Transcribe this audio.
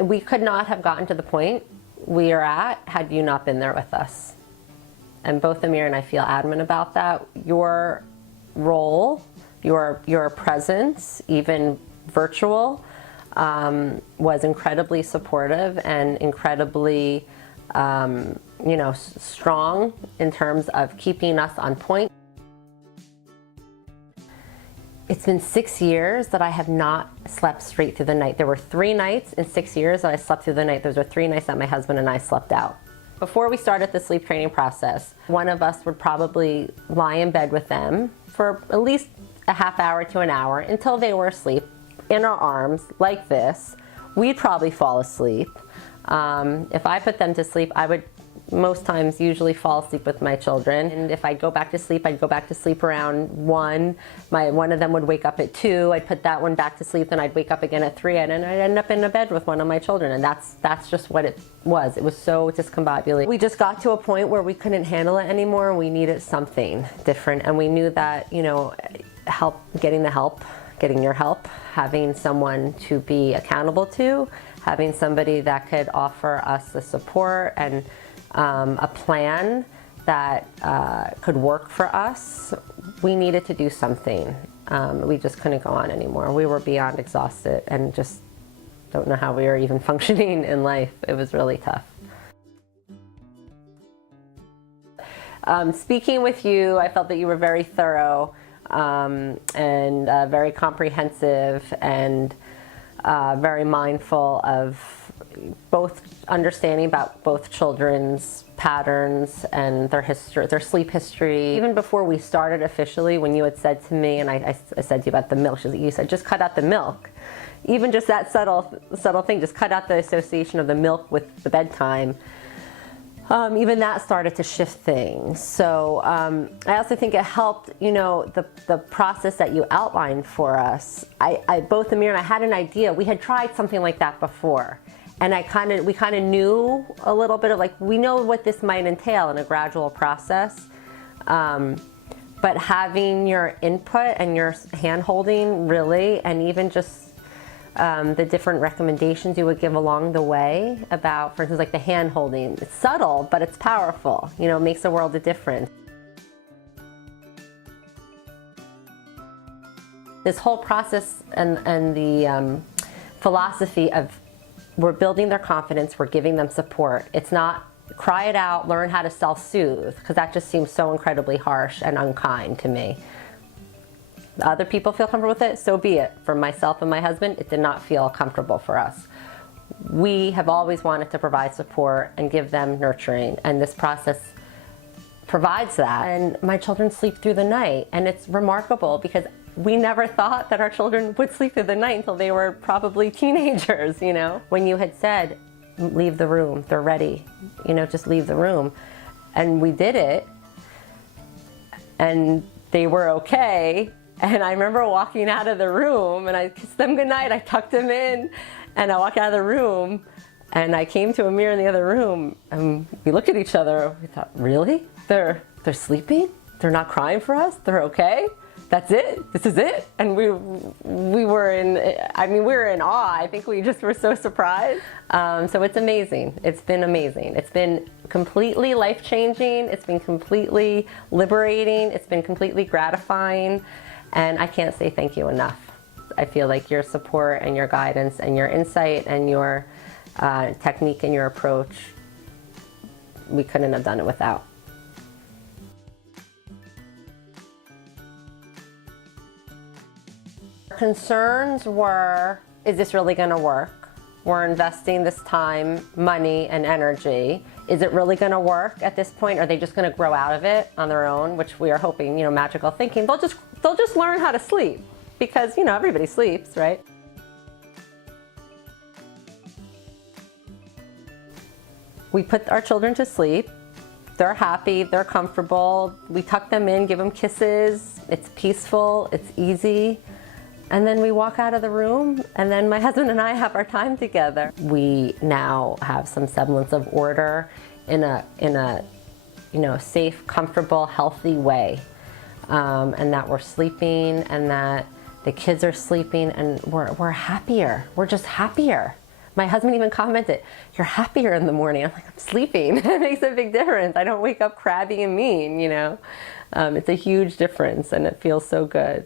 We could not have gotten to the point we are at had you not been there with us. And both Amir and I feel adamant about that. Your role, your presence, even virtual, was incredibly supportive and incredibly, strong in terms of keeping us on point. It's been 6 years that I have not slept straight through the night. There were 3 nights in 6 years that I slept through the night. Those were 3 nights that my husband and I slept out. Before we started the sleep training process, one of us would probably lie in bed with them for at least a half hour to an hour until they were asleep in our arms like this. We'd probably fall asleep. If I put them to sleep, I would most times usually fall asleep with my children. And if I'd go back to sleep, I'd go back to sleep around 1. One of them would wake up at 2. I'd put that one back to sleep, then I'd wake up again at 3, and I'd end up in a bed with one of my children. And that's just what it was. It was so discombobulated. We just got to a point where we couldn't handle it anymore. We needed something different. And we knew that, getting your help, having someone to be accountable to, having somebody that could offer us the support and a plan that could work for us. We needed to do something. We just couldn't go on anymore. We were beyond exhausted and just don't know how we were even functioning in life. It was really tough. Speaking with you, I felt that you were very thorough and very comprehensive and very mindful of both understanding about both children's patterns and their history, their sleep history. Even before we started officially, when you had said to me, and I said to you about the milk, you said, just cut out the milk. Even just that subtle thing, just cut out the association of the milk with the bedtime. Even that started to shift things. So I also think it helped, the process that you outlined for us. Both Amir and I had an idea. We had tried something like that before. And we kind of knew a little bit of we know what this might entail in a gradual process. But having your input and your hand-holding really, and even just the different recommendations you would give along the way about, for instance, like the hand-holding. It's subtle, but it's powerful. It makes a world of difference. This whole process and the philosophy of we're building their confidence, we're giving them support. It's not cry it out, learn how to self-soothe, because that just seems so incredibly harsh and unkind to me. Other people feel comfortable with it, so be it. For myself and my husband, it did not feel comfortable for us. We have always wanted to provide support and give them nurturing, and this process provides that. And my children sleep through the night, and it's remarkable because we never thought that our children would sleep through the night until they were probably teenagers, When you had said, leave the room, they're ready, just leave the room. And we did it, and they were okay. And I remember walking out of the room, and I kissed them goodnight, I tucked them in, and I walked out of the room, and I came to Amir in the other room, and we looked at each other, we thought, really? They're sleeping? They're not crying for us? They're okay? That's it? This is it? And we were in awe. I think we just were so surprised. So it's amazing. It's been amazing. It's been completely life-changing. It's been completely liberating. It's been completely gratifying. And I can't say thank you enough. I feel like your support and your guidance and your insight and your technique and your approach, we couldn't have done it without. Concerns were, is this really going to work? We're investing this time, money, and energy. Is it really going to work at this point? Are they just going to grow out of it on their own, which we are hoping, magical thinking. They'll just learn how to sleep because, everybody sleeps, right? We put our children to sleep. They're happy, they're comfortable. We tuck them in, give them kisses. It's peaceful, it's easy. And then we walk out of the room, and then my husband and I have our time together. We now have some semblance of order in a safe, comfortable, healthy way. And that we're sleeping, and that the kids are sleeping, and we're happier. We're just happier. My husband even commented, "You're happier in the morning." I'm like, "I'm sleeping." It makes a big difference. I don't wake up crabby and mean, you know. It's a huge difference and it feels so good.